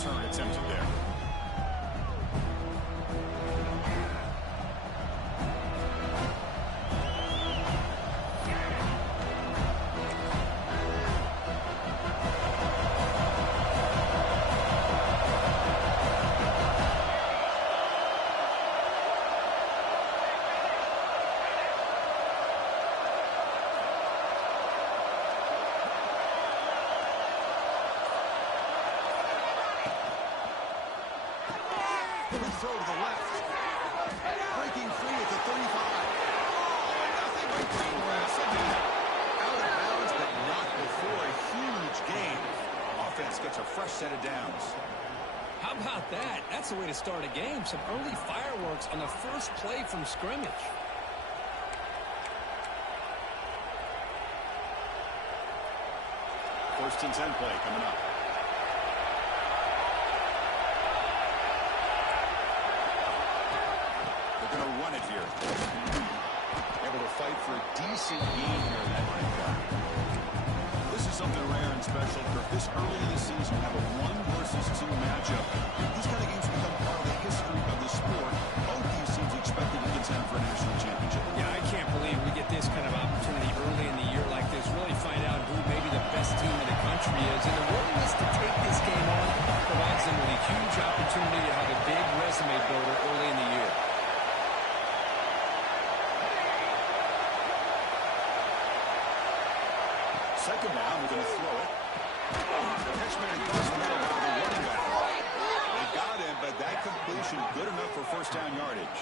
return attempted there. Throw to the left. Breaking free at the 35. Oh, nothing but green grass again. Out of bounds, but not before a huge gain. Offense gets a fresh set of downs. How about that? That's the way to start a game. Some early fireworks on the first play from scrimmage. First and 10 play coming up. Going to run it here. Able to fight for a decent gain here in that line cut. This is something rare and special for this early in the season to have a 1 versus 2 matchup. These kind of games become part of the history of the sport. Both these teams expected to contend for a national championship. Yeah, I can't believe we get this kind of opportunity early in the year like this. Really find out who maybe the best team in the country is. And the willingness to take this game on provides them with a huge opportunity to have a big resume builder early in the year. Second down, we're going to throw it. The catch made across the middle by the running back. They got him, but that completion good enough for first down yardage.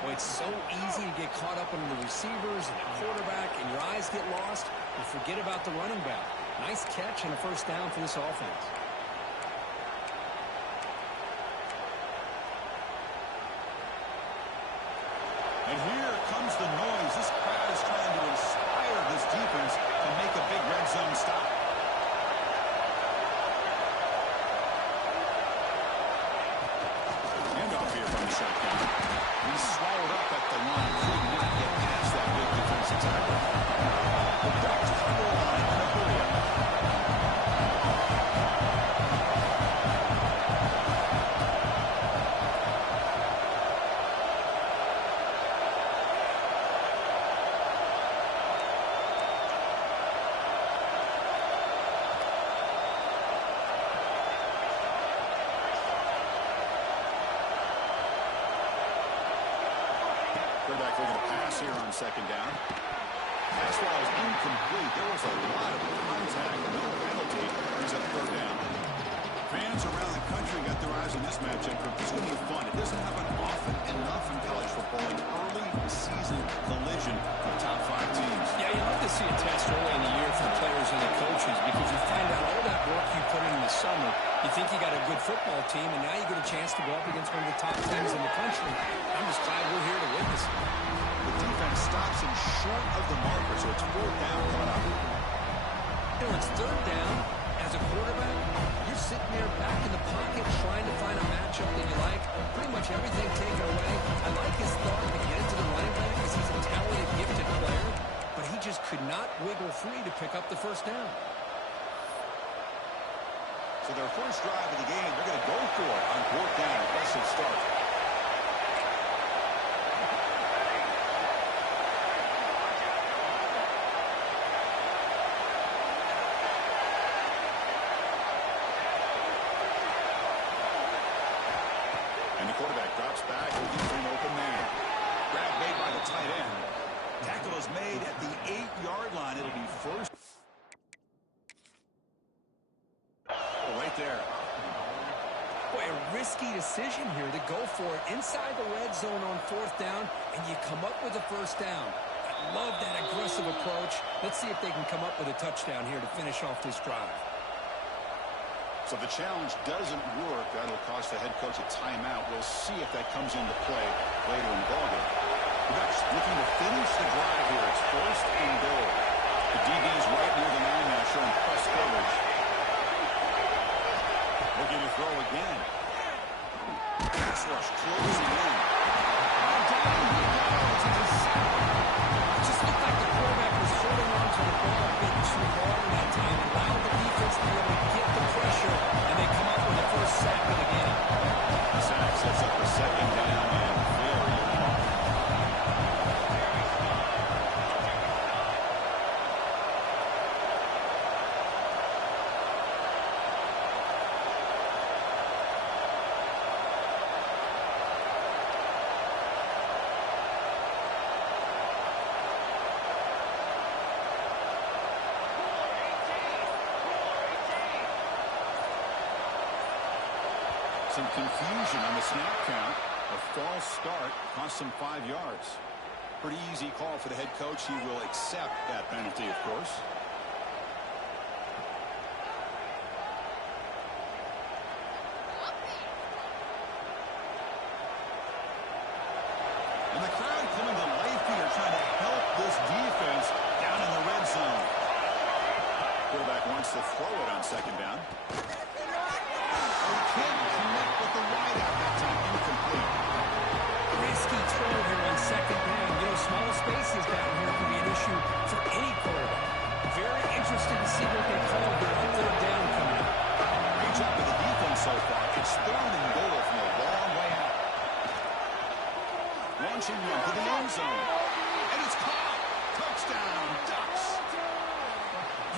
Well, it's so easy to get caught up under the receivers and the quarterback, and your eyes get lost. You forget about the running back. Nice catch and a first down for this offense. And here comes the noise. This crowd is trying to inspire this defense to make a big red zone stop. Handoff here from the shotgun. He's swallowed up at the line. Could not get past that big defensive tackle. Back to the goal line in a hurry. Quarterback looking to pass here on second down. Pass ball is incomplete. There was a lot of contact. No penalty. Brings up third down. Fans around the country got their eyes on this matchup. It's going to be fun. It doesn't happen often enough in college football. An early season collision of top 5 teams. Yeah, you love to see a test early in the year for the players and the coaches because you find out all that work you put in the summer. You think you got a good football team, and now you get a chance to go up against one of the top teams in the country. I'm just glad we're here to witness it. The defense stops him short of the marker, so it's fourth down coming up. You know, it's third down. As a quarterback, you're sitting there back in the pocket trying to find a matchup that you like. Pretty much everything taken away. I like his thought to get it to the running back because he's a talented, gifted player, but he just could not wiggle free to pick up the first down. So their first drive of the game, they're going to go for it on fourth down. Aggressive start. And the quarterback drops back, looking for an open man. Grab made by the tight end. Tackle is made at the 8-yard line. It'll be first. Right there. Boy, a risky decision here to go for it inside the red zone on fourth down, and you come up with a first down. I love that aggressive approach. Let's see if they can come up with a touchdown here to finish off this drive. So the challenge doesn't work. That'll cost the head coach a timeout. We'll see if that comes into play later in the ballgame. The Ducks looking to finish the drive here. It's first and goal. The DB's right near the line now, showing press coverage. Looking to throw again. Pass rush closing in. It just looked like the quarterback was holding on to the ball a bit too long that time, allowed the defense to be able to get the pressure, and they Some confusion on the snap count. A false start cost him 5 yards. Pretty easy call for the head coach. He will accept that penalty, of course. And the crowd coming to life here, trying to help this defense down in the red zone. Quarterback wants to throw it on second down. Can't connect with the wideout that time. Incomplete. Risky throw here on second down. You know, small spaces down here can be an issue for any quarterback. Very interested to see what they call here on third down coming up. Great job of the defense so far. It's 3rd and goal from a long way out. Launching one to the end zone. And it's caught. Touchdown, Ducks.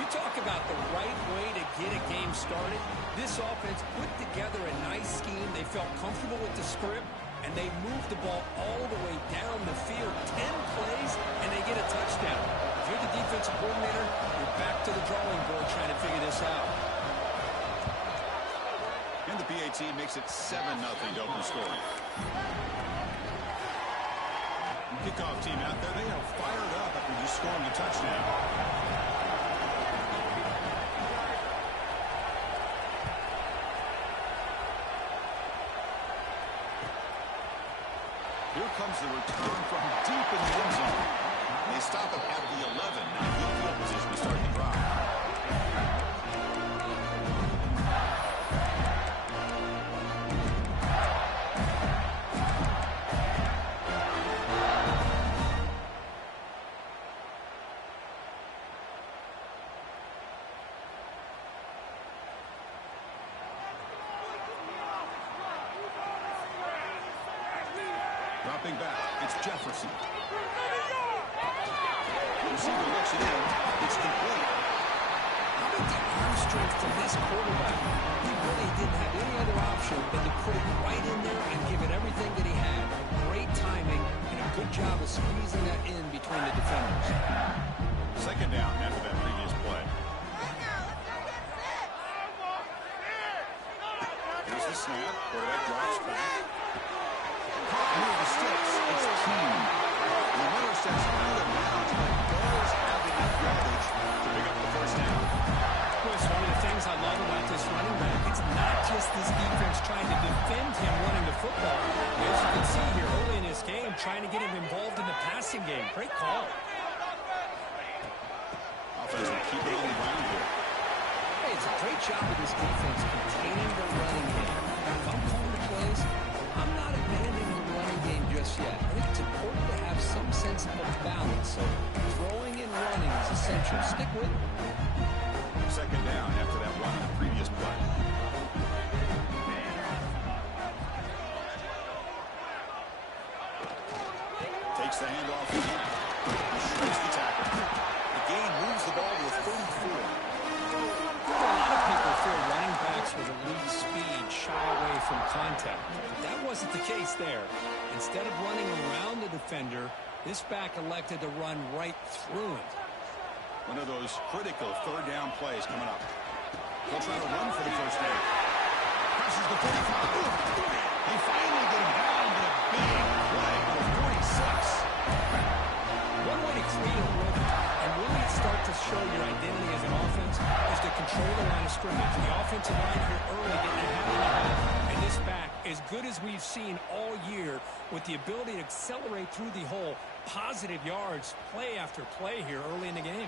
You talk about the right way to get a game started. This offense put together a nice scheme. They felt comfortable with the script, and they moved the ball all the way down the field. 10 plays, and they get a touchdown. If you're the defensive coordinator, you're back to the drawing board trying to figure this out. And the PAT makes it 7-0 to open scoring. Kickoff team out there. They are fired up after just scoring a touchdown. Here comes the return from deep in the end zone. They stop it at the 11. Now good field position to start the drive. Dropping back, it's Jefferson. The receiver looks it in. It's complete. How about the arm strength from this quarterback? He really didn't have any other option but to put it right in there and give it everything that he had. Great timing and a good job of squeezing that in between the defenders. Second down after that previous play. Here's the snap. Quarterback drops back. Near the sticks, it's Keene. The runner steps out of bounds, but does have enough yardage to pick up the first down. Well, it's one of the things I love about this running back. It's not just this defense trying to defend him running the football. As you can see here early in this game, trying to get him involved in the passing game. Great call. Offense will keep it on the ground here. Hey, it's a great job of this defense containing the running game. If I'm calling the plays, I'm not abandoning the running game just yet. I think it's important to have some sense of balance. So throwing and running is essential. Stick with it. Second down after that run on the previous play. Takes the handoff again. Shrinks the tackle. The gain moves the ball to a 34. A lot of people fear running backs with elite speed shy away from contact. But that wasn't the case there. Instead of running around the defender, this back elected to run right through it. One of those critical third down plays coming up. They'll try to run for the first down. Presses the 45. They finally get him down, but a big play for 46. One way to create a rhythm and really start to show your identity as an offense is to control the line of scrimmage. The offensive line here early getting a hand in the half, and this back, as good as we've seen all year, with the ability to accelerate through the hole, positive yards, play after play here early in the game.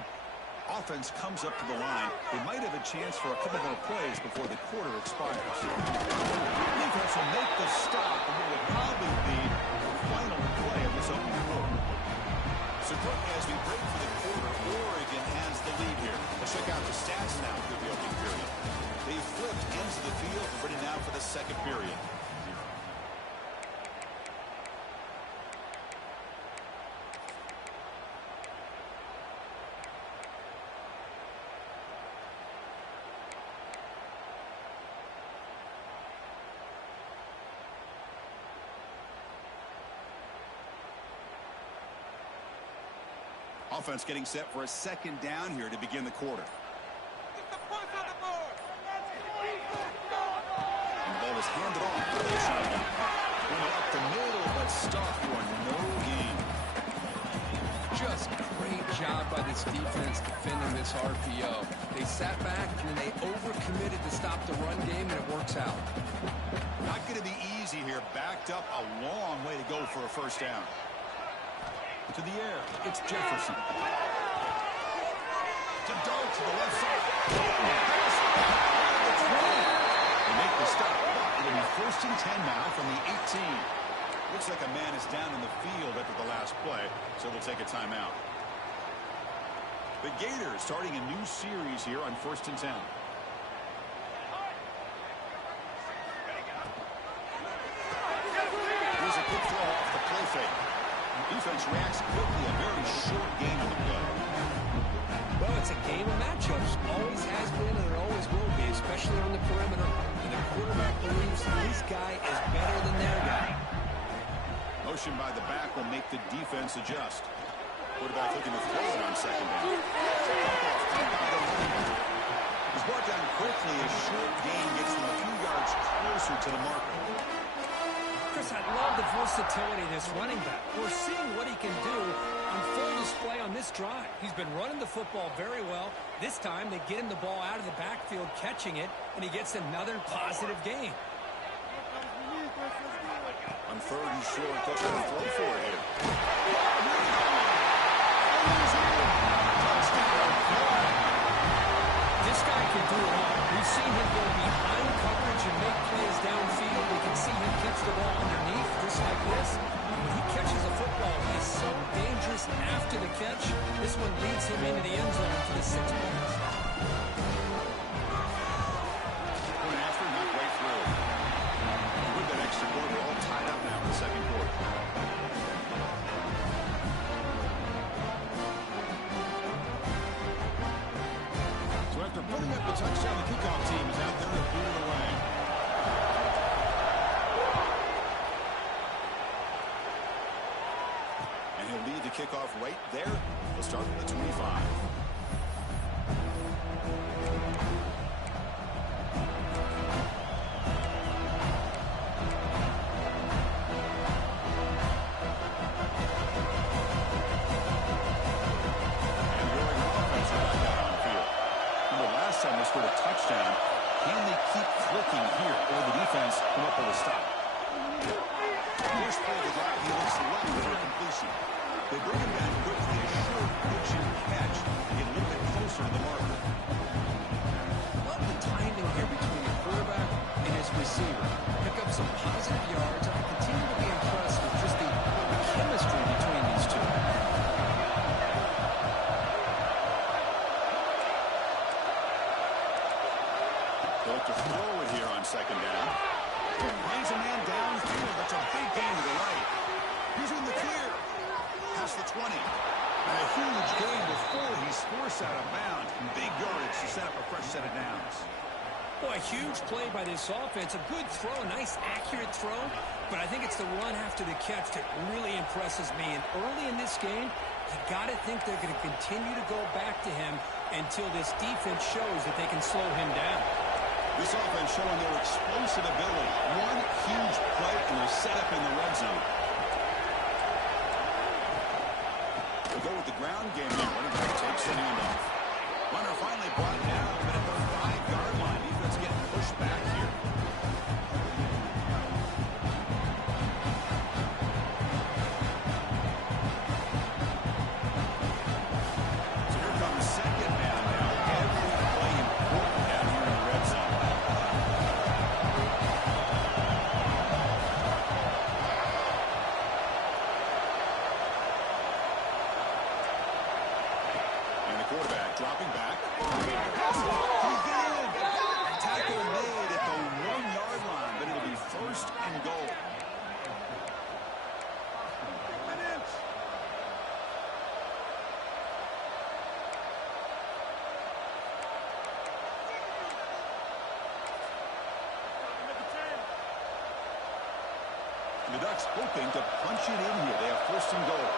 Offense comes up to the line. They might have a chance for a couple more plays before the quarter expires. Defense will make the stop, and what will probably be the final play of this opening quarter. So, Brooke, as we break for the quarter, Oregon has the lead here. Let's check out the stats now through the opening period. They flipped into the field, ready now for the second period. Offense getting set for a second down here to begin the quarter. And the ball is hand it off. Going up the middle, but stuffed for no gain. Just great job by this defense defending this RPO. They sat back and they overcommitted to stop the run game, and it works out. Not going to be easy here. Backed up a long way to go for a first down. To the air, it's Jefferson. To dart to the left side. They make the stop. It'll be 1st and 10 now from the 18. Looks like a man is down in the field after the last play, so we'll take a timeout. The Gators starting a new series here on 1st and 10. Here's a quick throw off the play fake. Defense reacts quickly. A very short gain on the play. Well, it's a game of matchups. Always has been and it always will be, especially on the perimeter. And the quarterback believes his guy is better than their guy. Motion by the back will make the defense adjust. Quarterback looking to throw it on 2nd down. He's brought down quickly. A short gain gets them a few yards closer to the marker. Chris, I love the versatility of this running back. We're seeing what he can do on full display on this drive. He's been running the football very well. This time, they get him the ball out of the backfield, catching it, and he gets another positive gain. On 3rd and short, they're going to throw for it here. This guy can do it all. We've seen him go behind coverage and make plays downfield. We can see him catch the ball underneath, just like this. When he catches a football, he's so dangerous after the catch. This one leads him into the end zone for the 6 points. Going after, not right through. With that extra point, we're all tied up now in the 2nd quarter. So after putting up the touchdown, the kickoff team is out there to boot it away. And he'll lead the kickoff right there. We'll start with the 25. Time they scored a touchdown. Can they keep clicking here, or the defense come up with a stop? First play of the drive, he looks left for a completion. They bring him down quickly, a short pitch and catch, and get a little bit closer to the marker. Love the timing here between the quarterback and his receiver. Pick up some positive yards, and I continue to be impressed with just the chemistry between these two. Look to throw it here on 2nd down. Brings a man downfield. That's a big gain to the right. He's in the clear. Past the 20. And a huge gain before he's forced out of bounds. Big yardage to set up a fresh set of downs. Boy, a huge play by this offense. A good throw, a nice accurate throw. But I think it's the run after the catch that really impresses me. And early in this game, you got to think they're going to continue to go back to him until this defense shows that they can slow him down. This offense showing their explosive ability. One huge play, and they're set up in the red zone. We'll go with the ground game here. Running back takes the handoff. Runner finally brought down, but at the 5-yard line, defense getting pushed back here. So here comes 2nd down now. Every play important down here in the red zone. Quarterback dropping back. He did. Tackle made at the 1-yard line, but it'll be 1st and goal. The Ducks hoping to punch it in here. They have 1st and goal.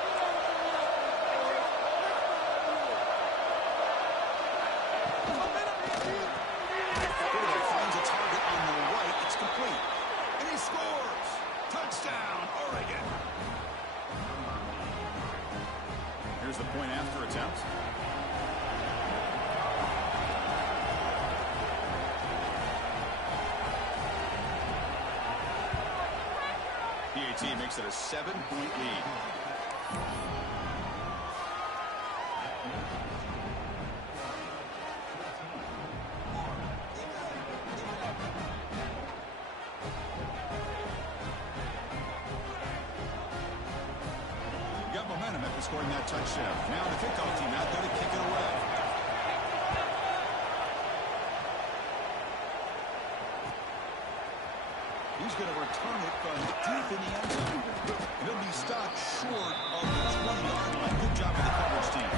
Quarterback finds a target on the right. It's complete. Here's the point after attempt. PAT makes it a 7-point lead. Got momentum after scoring that touchdown. Now the kickoff team out there to kick it away. He's going to return it from deep in the end zone. And he'll be stopped short of the 20-yard line. Good job by the coverage team.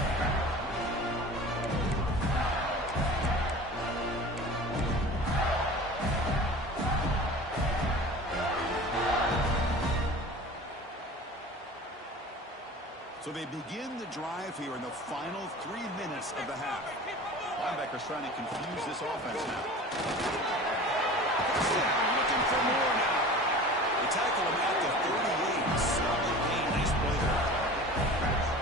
So they begin the drive here in the final 3 minutes of the half. Linebackers trying to confuse this offense now. Looking for more now. They tackle him at the 38. Solid gain. Nice play there.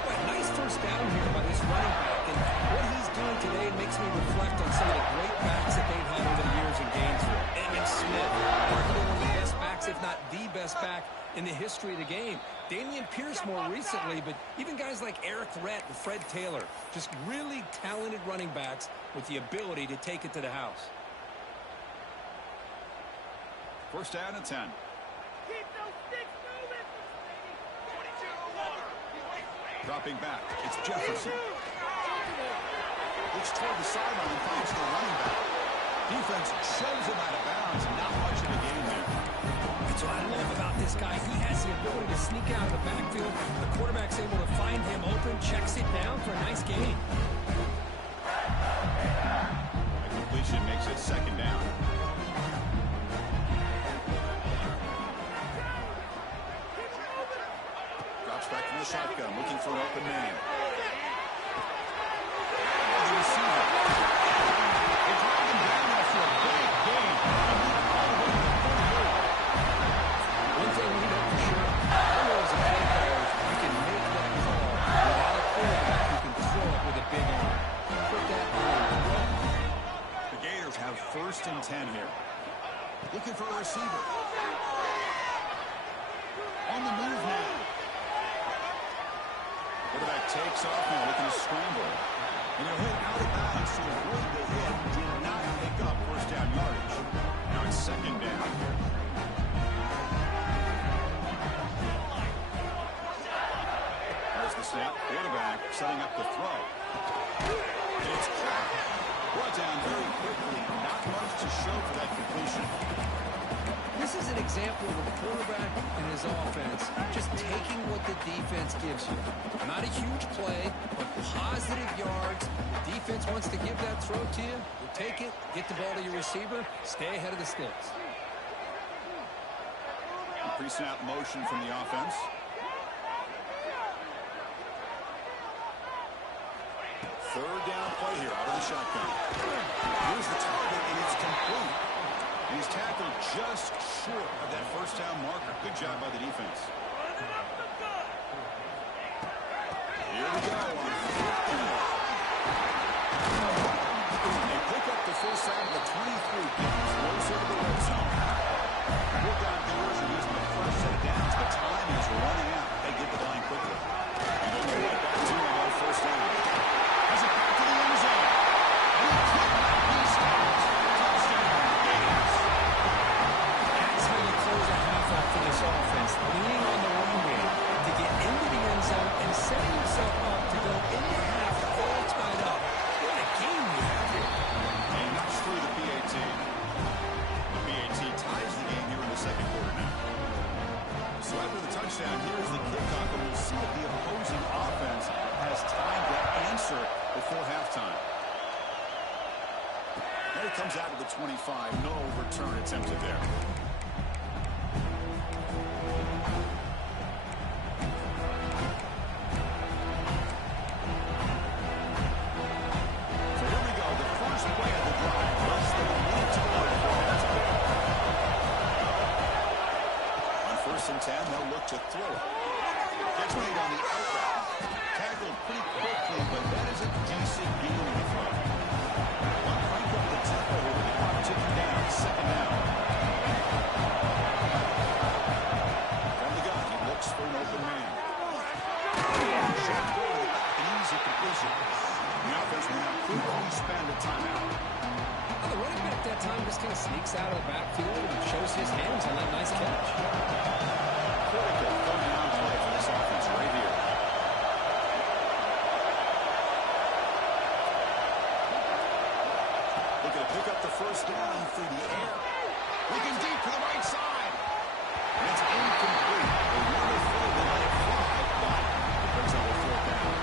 Well, nice first down here by this running back. And what he's doing today makes me reflect on some of the great backs that they've had over the years in Gainesville. Emmitt Smith, arguably one of the best backs, if not the best back in the history of the game. Dameon Pierce more recently, but even guys like Eric Rhett and Fred Taylor, just really talented running backs with the ability to take it to the house. First down and 10. Keep those sticks moving. Dropping back. It's Jefferson. Looks toward the sideline and finds the running back. Defense shoves him out of bounds. Not much of a game there. That's what I love about this guy. He has the ability to sneak out of the backfield. The quarterback's able to find him open, checks it down for a nice gain. A completion makes it second down. Drops back from the shotgun, looking for an open man. The receiver. They drag him down after a big gain. One thing we know for sure, as a play caller, you can make that call without a quarterback who can throw it with a big arm. Put that on. The Gators have first and 10 here. Looking for a receiver. On the move now. Quarterback takes off now, looking to scramble. And he'll hit out of bounds to avoid the hit. Did not pick up first down yardage. Now it's second down here. There's the snap. Quarterback setting up the throw. And it's caught. Brought down very quickly. Not much to show for that completion. This is an example of a quarterback and his offense just taking what the defense gives you. Not a huge play, but positive yards. The defense wants to give that throw to you. You take it, get the ball to your receiver, stay ahead of the sticks. Pre-snap motion from the offense. Third down play here out of the shotgun. Here's the target, and it's complete. He's tackled just short of that first down marker. Good job by the defense. Here we go on fourth down. They pick up the first down of the 23, getting closer to the red zone. Fourth down goers are using the first set of downs, but time is running out. They get the line quickly. And they'll go right back to him on first down. Has it back to the end zone. And he cannot be stopped. Touchdown, Gators. That's how you close a half out for this offense. Leaning on the run game to get into the end zone and setting yourself up to go into half all tied up. What a game you have here. And knocks through the PAT. The PAT ties the game here in the second quarter now. So after the touchdown, here's the kickoff, and we'll see if the opposing offense has time to answer before halftime. And it comes out of the 25. No return attempted there. So here we go. The first play of the drive. Less than a minute to go before halftime. On 1st and 10, they'll look to throw it. Gets made on the out route. Tackled pretty Short throw to the back, an easy completion. The offense will now quickly spend a timeout. The running back that time just kind of sneaks out of the backfield and shows his hands on that nice catch. Critical third down play for this offense right here. Looking to pick up the first down through the air. Looking deep to the right side. And it's incomplete. They want to throw the let it fly, but it brings up a fourth down.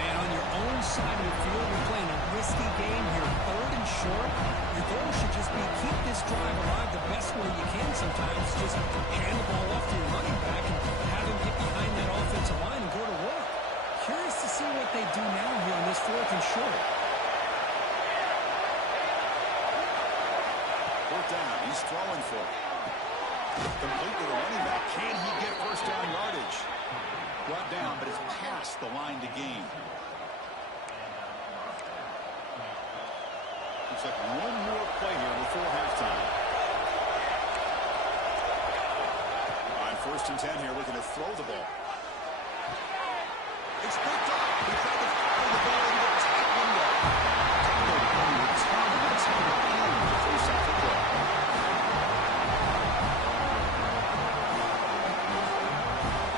Man, on your own side of the field, you're playing a risky game here. Third and short. Your goal should just be keep this drive alive the best way you can sometimes. Just hand the ball off to your running back and have him get behind that offensive line and go to work. Curious to see what they do now here on this fourth and short. Fourth down. He's throwing for it. Complete to the running back. Can he get first down yardage? Brought down, but it's past the line to gain. Looks like one more play here before halftime. On 1st and 10 here, looking to throw the ball. It's picked up. He tried to follow the ball into the top window. Tackle on the return, and that's going to end the first half of play.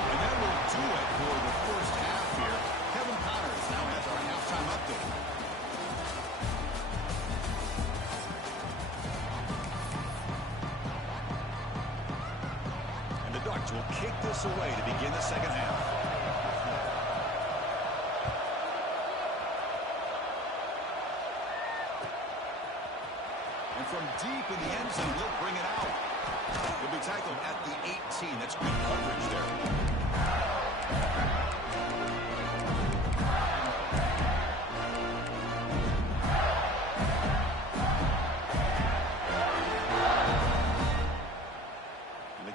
And that will do it for the first half here. Kevin Connors now has our halftime update. Will kick this away to begin the second half. And from deep in the end zone, he'll bring it out. He'll be tackled at the 18. That's good coverage there.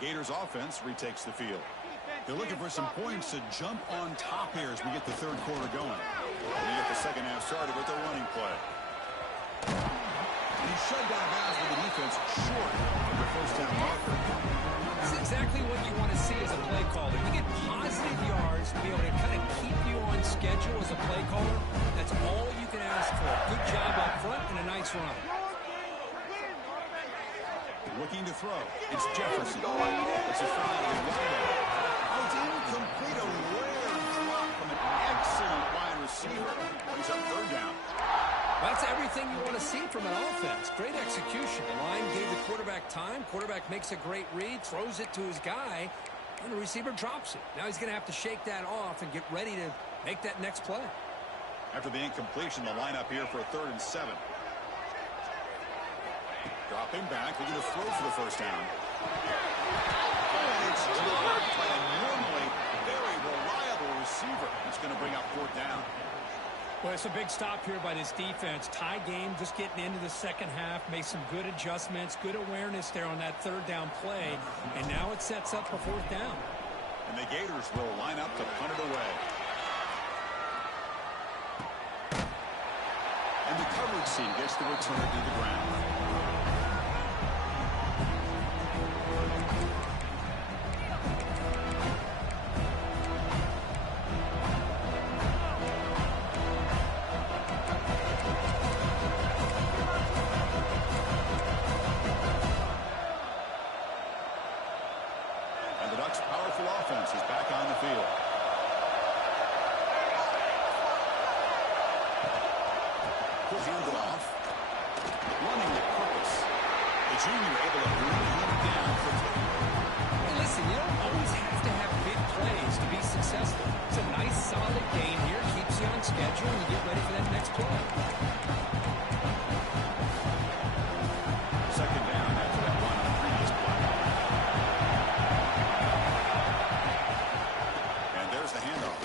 Gators offense retakes the field. They're looking for some points to jump on top here as we get the third quarter going. And we get the second half started with a running play. And he's shoved out of bounds with the defense short of the first down marker. This is exactly what you want to see as a play caller. You get positive yards to be able to kind of keep you on schedule as a play caller. That's all you can ask for. Good job up front and a nice run. Looking to throw. It's Jefferson. It's a foul to the right. Oh, it's incomplete. A rare drop from an excellent wide receiver. He's up third down. That's everything you want to see from an offense. Great execution. The line gave the quarterback time. Quarterback makes a great read, throws it to his guy, and the receiver drops it. Now he's going to have to shake that off and get ready to make that next play. After the incompletion, the lineup here for a 3rd and 7. Dropping back, looking to throw for the first down. And it's dropped by a normally very reliable receiver. It's going to bring up 4th down. Well, it's a big stop here by this defense. Tie game, just getting into the second half, made some good adjustments, good awareness there on that 3rd down play, and now it sets up a 4th down. And the Gators will line up to punt it away. And the coverage team gets the return to the ground. Is back on the field. Good handoff. Running with purpose. The junior able to bring him down quickly. Hey, listen, you don't always have to have big plays to be successful. It's a nice, solid game here. Keeps you on schedule and you get ready for that next play. Second down after that run on the previous play. There's the handoff.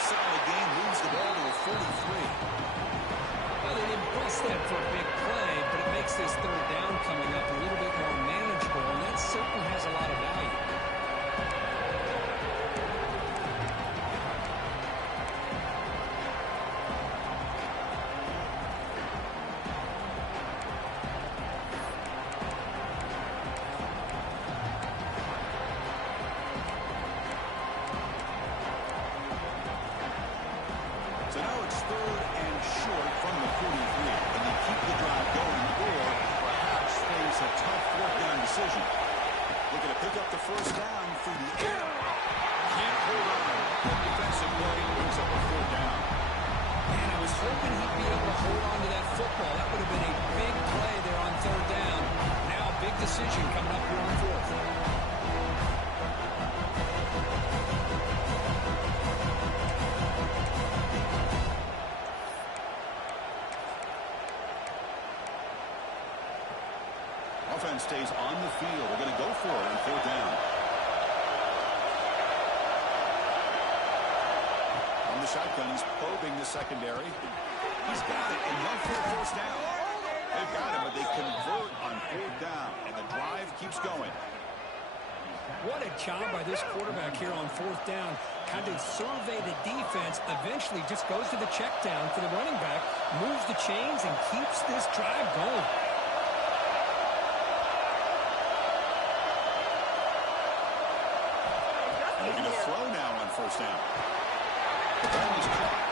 Solid game, moves the ball to a 43. Well, they didn't bust that for a big play, but it makes this 3rd down coming up a little bit more manageable, and that certainly has a lot of value. hoping he'd be able to hold on to that football. That would have been a big play there on third down. Now a big decision coming up here on fourth. Offense stays on the field. They're going to go for it on fourth down. On the shotgun, he's probing the secondary. He's got it, enough for a first down. They've got him, but they convert on fourth down, and the drive keeps going. What a job by this quarterback here on fourth down. Had to survey the defense, eventually just goes to the check down for the running back, moves the chains, and keeps this drive going. Looking to throw now on first down. The ball is caught.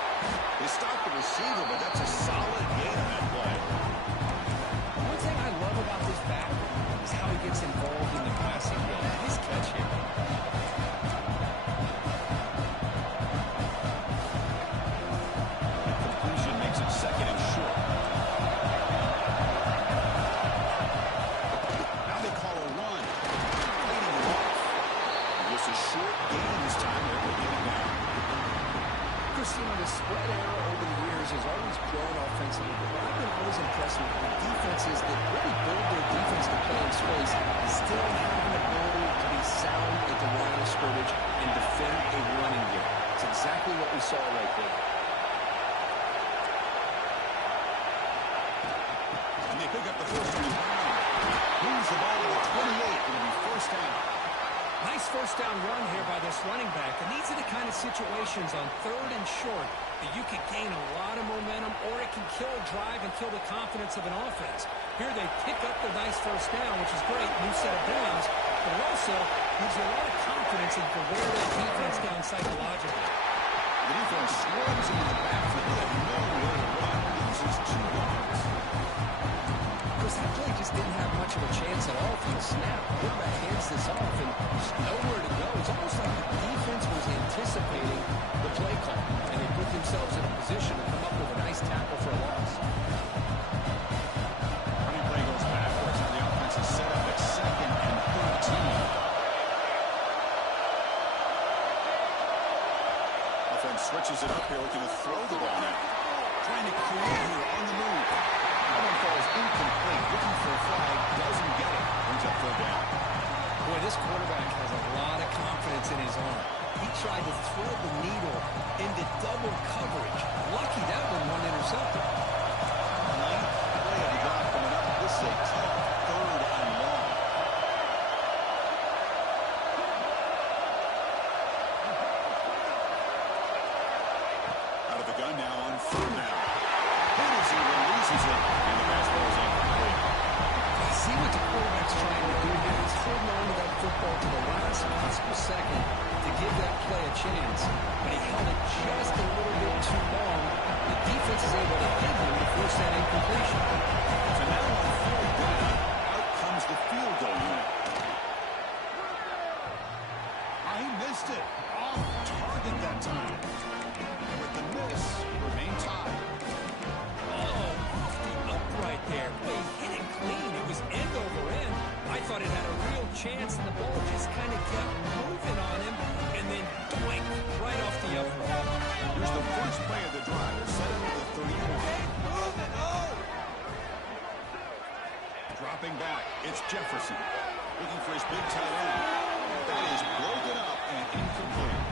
They stop the receiver, but that's a solid gain on that play. One thing I love about this back is how he gets involved in the passing game. His catch here. Completion makes it second and short. Now they call a run. Leading it off. Just a short gain this time. They're able to get it down. Chris, you know, the spread error over the years has always grown offensively, but what I've been always impressed with the defenses that really build their defense to play in space still have an ability to be sound at the line of scrimmage and defend a running game. It's exactly what we saw right there. And they pick up the first and Brown. Moves the ball to the 28. Going to be first down. Nice first down run here by this running back. And these are the kind of situations on third and short that you can gain a lot of momentum, or it can kill a drive and kill the confidence of an offense. Here they pick up the nice first down, which is great, new set of downs, but it also gives you a lot of confidence in for where that defense down psychologically. The defense swarms into the backfield. They have nowhere to run. Loses 2 yards. Chris, that play just didn't have much of a chance at all from the snap. Quarterback hands this off, and there's nowhere to go. It's almost like the defense was anticipating the play call, and they put themselves in a position to come up with a nice tackle for a loss. Running play goes backwards, and the offense is set up at second and 13. Offense switches it up here, looking to throw the ball now. Trying to create here on the move. That one falls incomplete. Looking for a flag. Doesn't get it. Brings up third down. Boy, this quarterback has a lot of confidence in his arm. He tried to thread the needle into double coverage. Lucky that one wasn't intercepted. Ninth play of the drive coming up. This is a tough third and long. Out of the gun now on third down. He releases it, and the pass ball is incomplete. I see what the quarterback's trying to do here. He's holding on to that football to the last possible second to give that play a chance. But he held it just a little bit too long. The defense is able to hit him to force that incompletion. So now on fourth down, out comes the field goal unit. He missed it. Off target that time. With the miss, remain tied. Off the upright there. But he hit it clean. It was end over end. I thought it had a real chance, and the ball just kind of kept moving on him, and then doink, right off the upright. Here's the first play of the drive. They're set up at the 31. Dropping back, it's Jefferson. Looking for his big tight end. That is broken up and incomplete.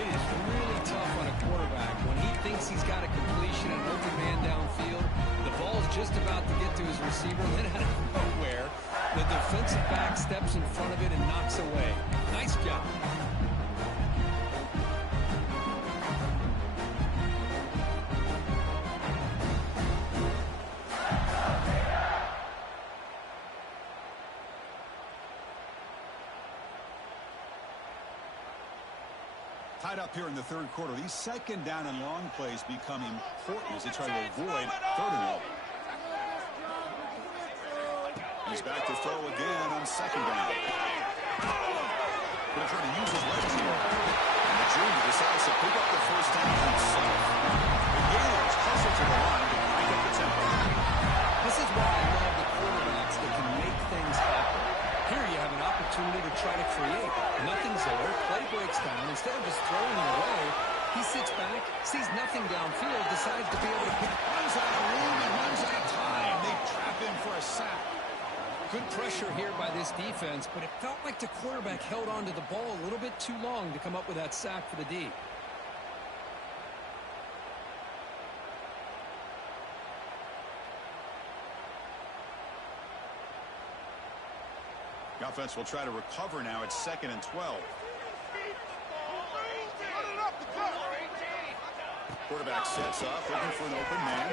It is really tough on a quarterback when he thinks he's got a completion and an open man downfield. The ball's just about to get to his receiver, and then out of nowhere, the defensive back steps in front of it and knocks away. Nice job. Tied up here in the third quarter. These second down and long plays become important as they try to avoid third and long. He's back to throw again on second down. Going to try to use his legs here. And the junior decides to pick up the first down himself. The gain is And instead of just throwing it away, he sits back, sees nothing downfield, decides to be able to pick. Runs out of room and runs out of time. They trap him for a sack. Good pressure here by this defense, but it felt like the quarterback held on to the ball a little bit too long to come up with that sack for the D. The offense will try to recover now. It's 2nd and 12. Quarterback sets up, looking for an open man.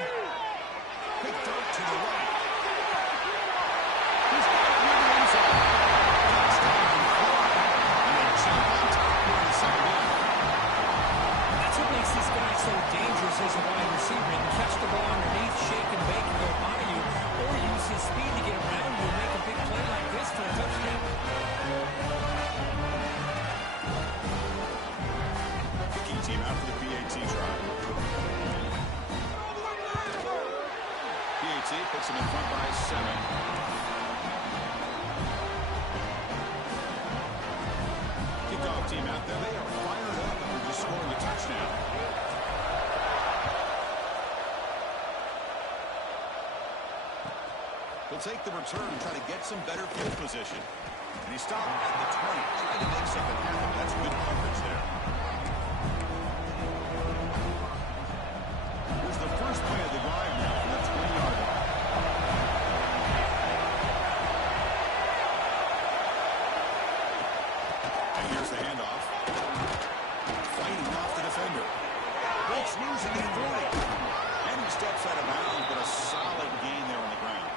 Big dart to the right. He's got it near the end zone. Touchdown, Florida. And they jump on top here in the second half. That's what makes this guy so dangerous as a wide receiver. He can catch the ball underneath, shake and bake and go by you, or use his speed to get around you and make a big play like this for a touchdown. Kicking team out for the PAT try. PAT puts him in front by 7. Kickoff team out there. They are fired up after just scoring a touchdown. He'll take the return and try to get some better field position. And he stopped at the 20, trying to make something happen. That's good coverage there. Here's the first play of the drive now from the 20-yard line. And here's the handoff. Fighting off the defender. Breaks loose at the 40. And he steps out of bounds, but a solid gain there on the ground.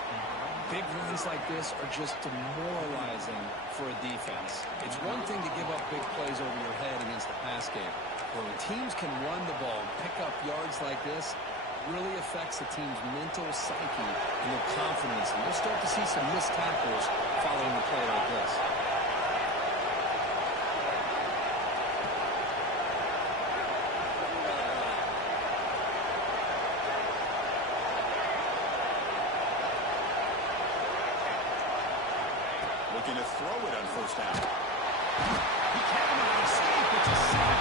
Big runs like this are just demoralizing for a defense. It's one thing to give up big plays over your head against the pass game, but when teams can run the ball and pick up yards like this, it really affects the team's mental psyche and their confidence. And you'll start to see some missed tackles following a play like this. Looking to throw it on first down. He can't escape. It's a sack.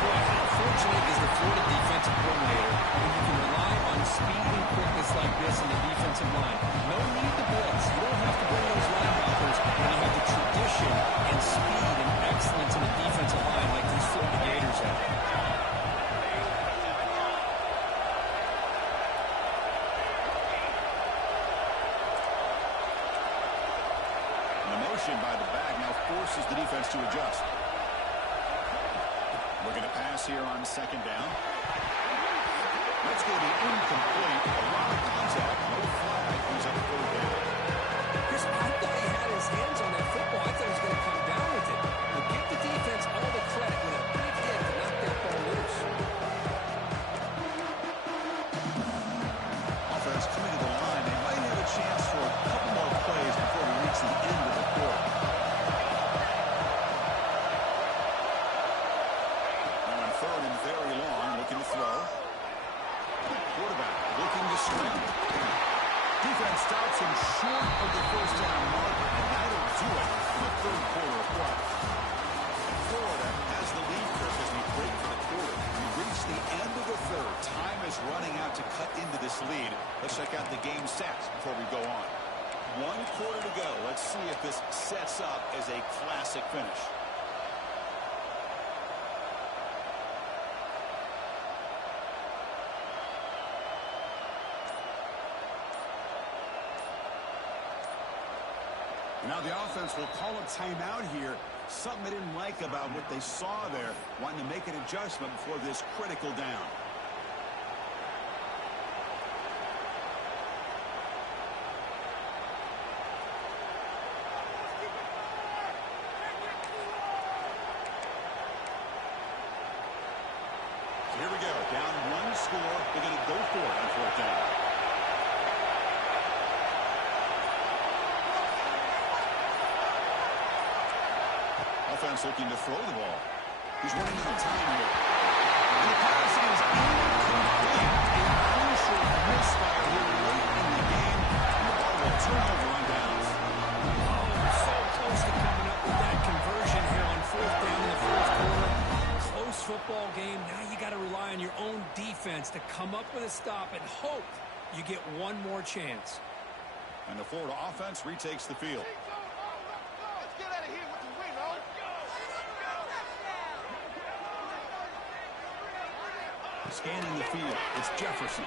Boy, how fortunate is the Florida defensive coordinator when you can rely on speed and quickness like this in the defensive line. No need to blitz. You don't have to bring those linebackers when you have the tradition and speed and excellence in the defensive line like these Florida Gators have. By the back now forces the defense to adjust. Looking to pass here on 2nd down. That's going to be incomplete. A lot of contact. No flag. Comes up 3rd down. Chris, I thought he had his hands on that football. I thought he was going to come down with it. But give the defense all the credit with a big hit to knock that ball loose. Offense coming to the line. They might have a chance for a couple more plays before we reach the end of the quarter. Now on 3rd and very long, looking to throw. Quarterback looking to scramble. Defense stops him short of the first down marker, and that'll do it in the 3rd quarter of play. Florida has the lead, Chris, as we break for the quarter. We reach the end of the 3rd. Time is running out to cut into this lead. Let's check out the game stats before we go on. 1 quarter to go. Let's see if this sets up as a classic finish. Now the offense will call a timeout here. Something they didn't like about what they saw there. Wanting to make an adjustment before this critical down. Here we go. Down 1 score. They're going to go for it on 4th down. Offense looking to throw the ball. He's running out of time here. And the pass is incomplete. A crucial misfire here late in the game. And the ball will turn over on downs. Oh, so close to coming up with that conversion here on 4th down in the 4th defense to come up with a stop and hope you get one more chance. And the Florida offense retakes the field. Let's get out of here with the win, oh. Scanning the field, it's Jefferson.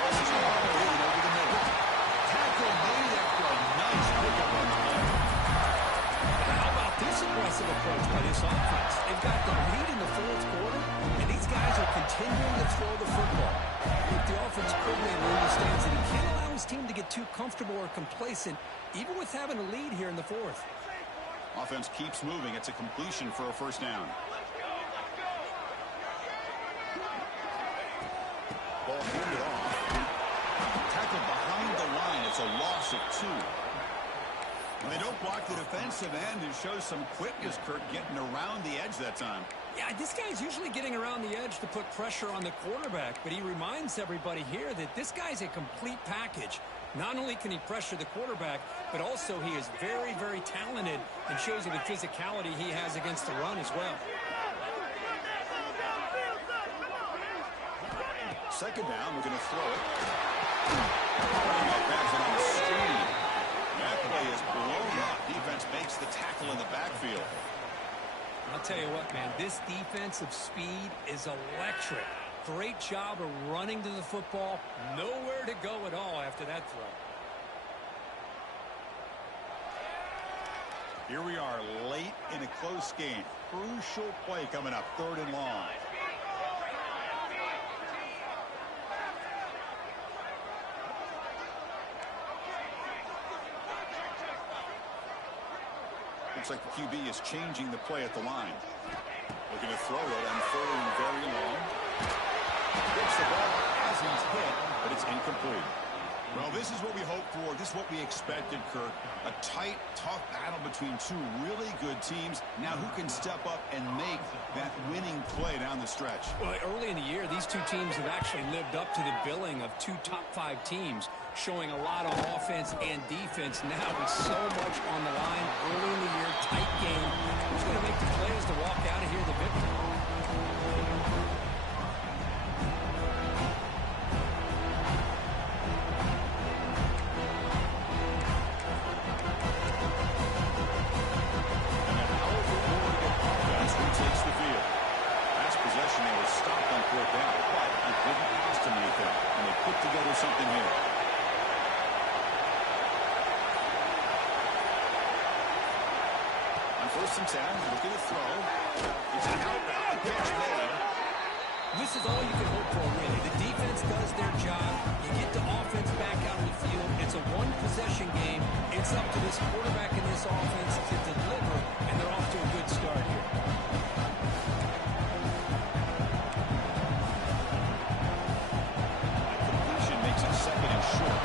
Passes all the way over the middle. Tackle made after a nice pickup on the play. How about this aggressive approach by this offense? They've got the lead in the fourth quarter, and these guys are continuing to throw the football. I think the offense coordinator understands that he can't allow his team to get too comfortable or complacent, even with having a lead here in the fourth. Offense keeps moving. It's a completion for a first down. Ball handed off. Tackled behind the line. It's a loss of 2. When they don't block the defensive end, it shows some quickness, Kurt, getting around the edge that time. Yeah, this guy's usually getting around the edge to put pressure on the quarterback, but he reminds everybody here that this guy's a complete package. Not only can he pressure the quarterback, but also he is very, very talented and shows you the physicality he has against the run as well. Second down, we're going to throw it. Grabs it on the screen. That play is blown up. Defense makes the tackle in the backfield. I'll tell you what, man, this defensive speed is electric. Great job of running to the football. Nowhere to go at all after that throw. Here we are late in a close game. Crucial play coming up, 3rd and long. Looks like the QB is changing the play at the line. Looking to throw it on 3rd and very long. Gets the ball as he's hit, but it's incomplete. Well, this is what we hoped for. This is what we expected, Kirk. A tight, tough battle between 2 really good teams. Now who can step up and make that winning play down the stretch? Well, early in the year, these 2 teams have actually lived up to the billing of 2 top 5 teams, showing a lot on offense and defense. Now with so much on the line early in the year, tight game. Who's going to make the plays to walk out of here the victor? Takes the field. Last possession, they were stopped on 4th down, but it didn't cost them anything, and they put together something here. On 1st and 10, looking to throw. It's an outbound catch made. This is all you can hope for, really. The defense does their job. You get the offense back out on the field. It's a one-possession game. It's up to this quarterback and this offense to deliver, and they're off to a good start here. Completion makes it 2nd and short.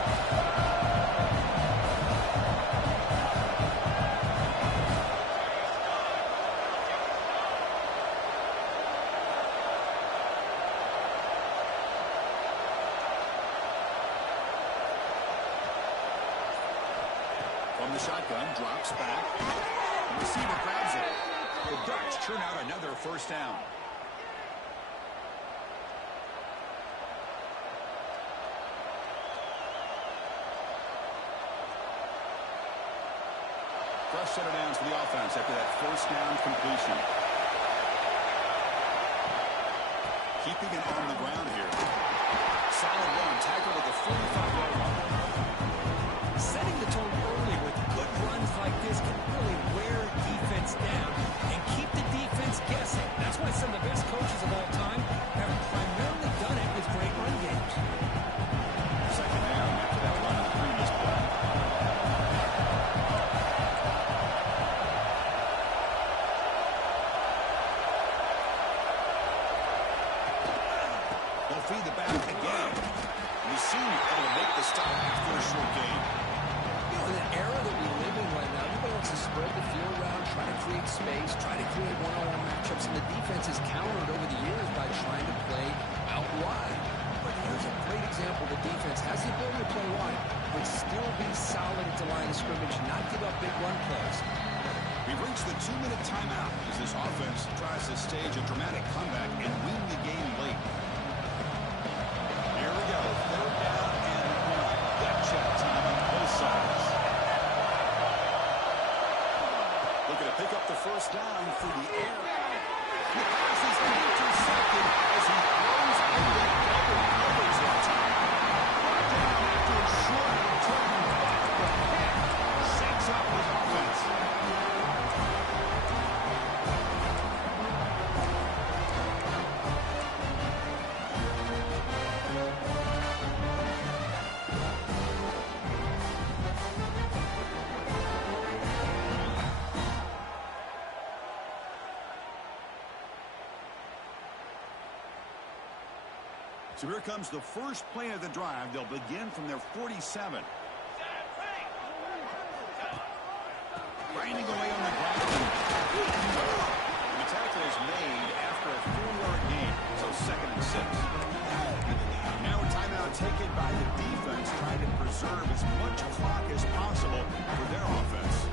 From the shotgun, drops back. The receiver grabs it. The Ducks turn out another first down. Fresh set of downs for the offense after that first down completion. Keeping it on the ground here. Solid run, tackled at the 45-yard line. Setting the tone early with good runs like this can really wear defense down and keep the defense guessing. That's why some of the best coaches of all time have primarily done it with great run games. Second down after that run on the previous play. They'll feed the back again. We seem able to make the stop after a short game. You know, in the era that we live in right now, everybody wants to spread the field around, try to create space, try to create one-on-one matchups, and the defense has countered over the years by trying to play out wide. But here's a great example. The defense has the ability to play wide, but still be solid at the line of scrimmage, not give up big run plays. We've reached the 2-minute timeout as the this offense tries to stage a dramatic comeback and win the game late. Here we go. Third down and 1. Gut check time on both sides. Looking to pick up the first down through the air. The pass is intercepted as he throws into double coverage that time. Brought down after a short return, but the pick sets up his offense. So here comes the first play of the drive. They'll begin from their 47. Grinding away on the ground. The tackle is made after a 4-yard gain, so 2nd and 6. Now a timeout taken by the defense, trying to preserve as much clock as possible for their offense.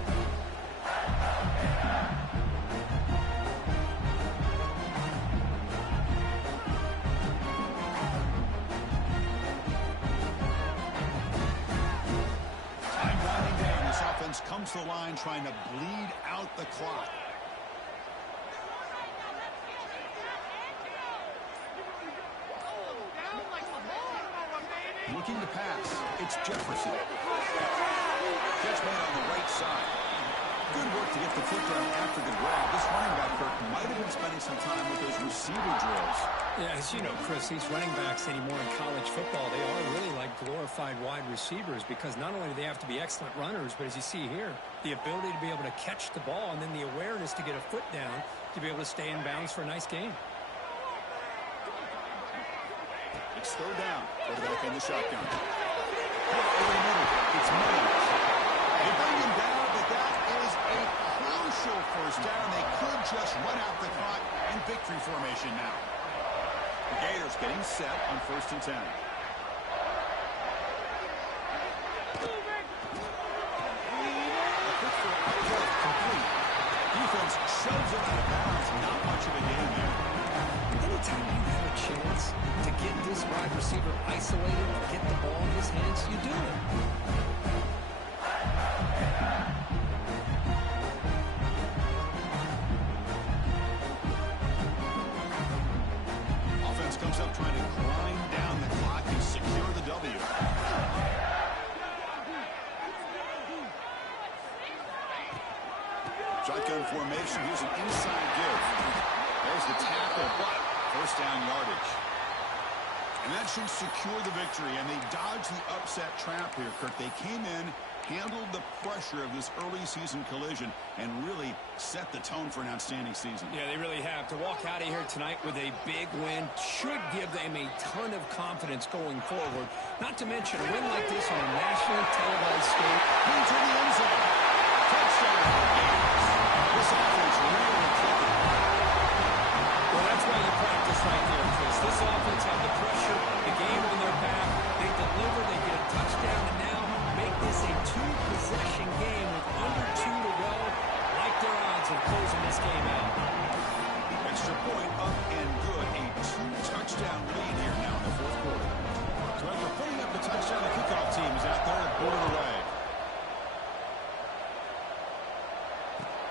Comes to the line trying to bleed out the clock. Looking to pass. It's Jefferson. Catch made on the right side. Good work to get the foot down after the grab. This running back, Kirk, might have been spending some time with those receiver drills. Yeah, as you know, Chris, these running backs anymore in college football, they are really like glorified wide receivers because not only do they have to be excellent runners, but as you see here, the ability to be able to catch the ball and then the awareness to get a foot down to be able to stay in bounds for a nice game. It's third down. Quarterback in the shotgun. Over the middle. It's Mullins. They bring him down, but that is a crucial first down. They could just run out the clock in victory formation now. The Gators getting set on 1st and 10. A pitch for Alvarez complete. Defense shoves it out of bounds. Not much of a gain there. Anytime you have a chance to get this wide receiver isolated, get the ball in his hands, you do it. Offense comes up trying to grind down the clock and secure the W. Shotgun formation. Here's an inside give. There's the tackle, but first down yardage. And that should secure the victory, and they dodged the upset trap here, Kirk. They came in, handled the pressure of this early season collision, and really set the tone for an outstanding season. Yeah, they really have. To walk out of here tonight with a big win should give them a ton of confidence going forward. Not to mention a win like this on a nationally televised stage. Into the end zone. Touchdown. This offense really clicking. Well, that's why you practice right there, Chris. This offense had the pressure, the game on their back. They deliver, they get a touchdown, and now make this a 2-possession game with under 2 to go. Like their odds of closing this game out. Extra point up and good. A 2-touchdown lead here now in the 4th quarter. So after putting up the touchdown, the kickoff team is out there to board it away.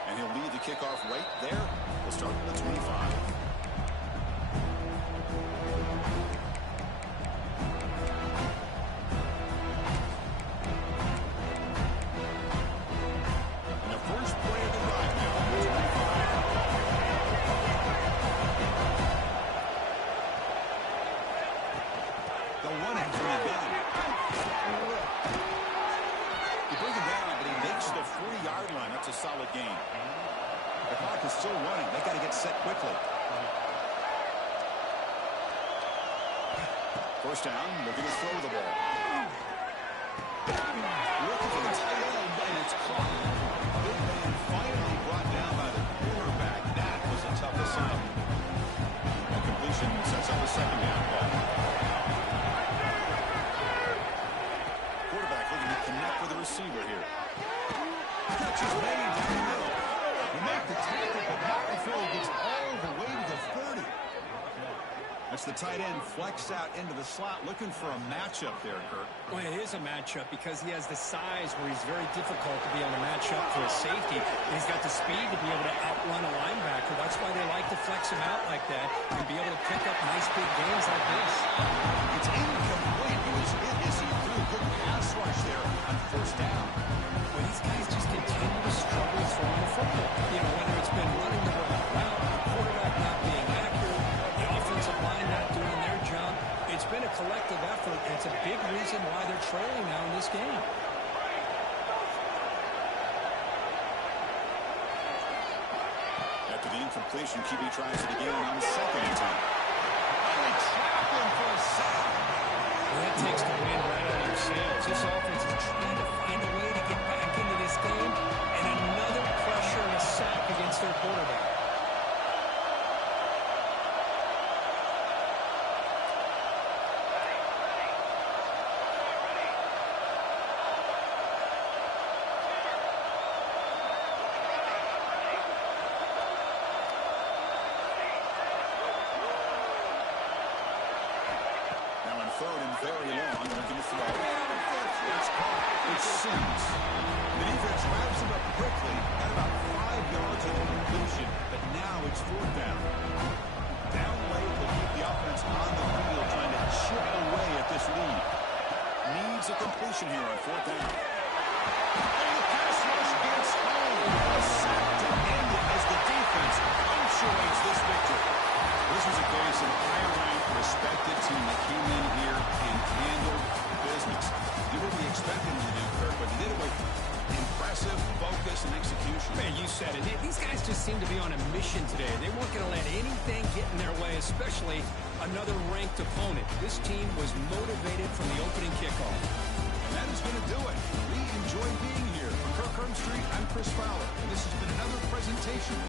And he'll lead the kickoff right there. We'll start at the 25. Solid game. The clock is still running. They got to get set quickly. First down, looking to throw the ball. Looking for the tight end, and it's caught. Big man finally brought down by the quarterback. That was a tough assignment. That completion sets up a second down ball. Quarterback looking to connect with the receiver here. Catch is made down the middle. He made the tackle, but not before watch the tight end flex out into the slot, looking for a matchup there, Kirk. Well, it is a matchup because he has the size where he's very difficult to be able to match up for a safety. And he's got the speed to be able to outrun a linebacker. That's why they like to flex him out like that and be able to pick up nice big gains like this. It's incomplete. It was hit as he threw a good pass rush there on first down. Well, these guys just continue to struggle throwing the football. You know, whether it's been running the wrong route, the quarterback not being accurate, the offensive line not doing their job. It's been a collective effort, and it's a big reason why they're trailing now in this game. After the incompletion, QB tries it again on second and 10. And they trap him for a sack. Well, that takes the wind right out of their sails. This offense is trying to find a way to get back into this game, and another pressure and a sack against their quarterback. Third and very long, looking to throw. It's caught. It's Sims. The defense wraps him up quickly. Got about 5 yards of the completion, but now it's fourth down. Down late will keep the offense on the field, trying to chip away at this lead. Needs a completion here on fourth down. And the pass rush gets home. A sack to end it as the defense punctuates this victory. This was a case of a high-ranked, respected team that came in here and handled business. Did what we expected them to do, Kirk, but they did it with impressive focus and execution. Man, you said it. These guys just seem to be on a mission today. They weren't going to let anything get in their way, especially another ranked opponent. This team was motivated from the opening kickoff. And that is going to do it. We enjoyed being here. For Kirk Herbstreit, I'm Chris Fowler, and this has been another presentation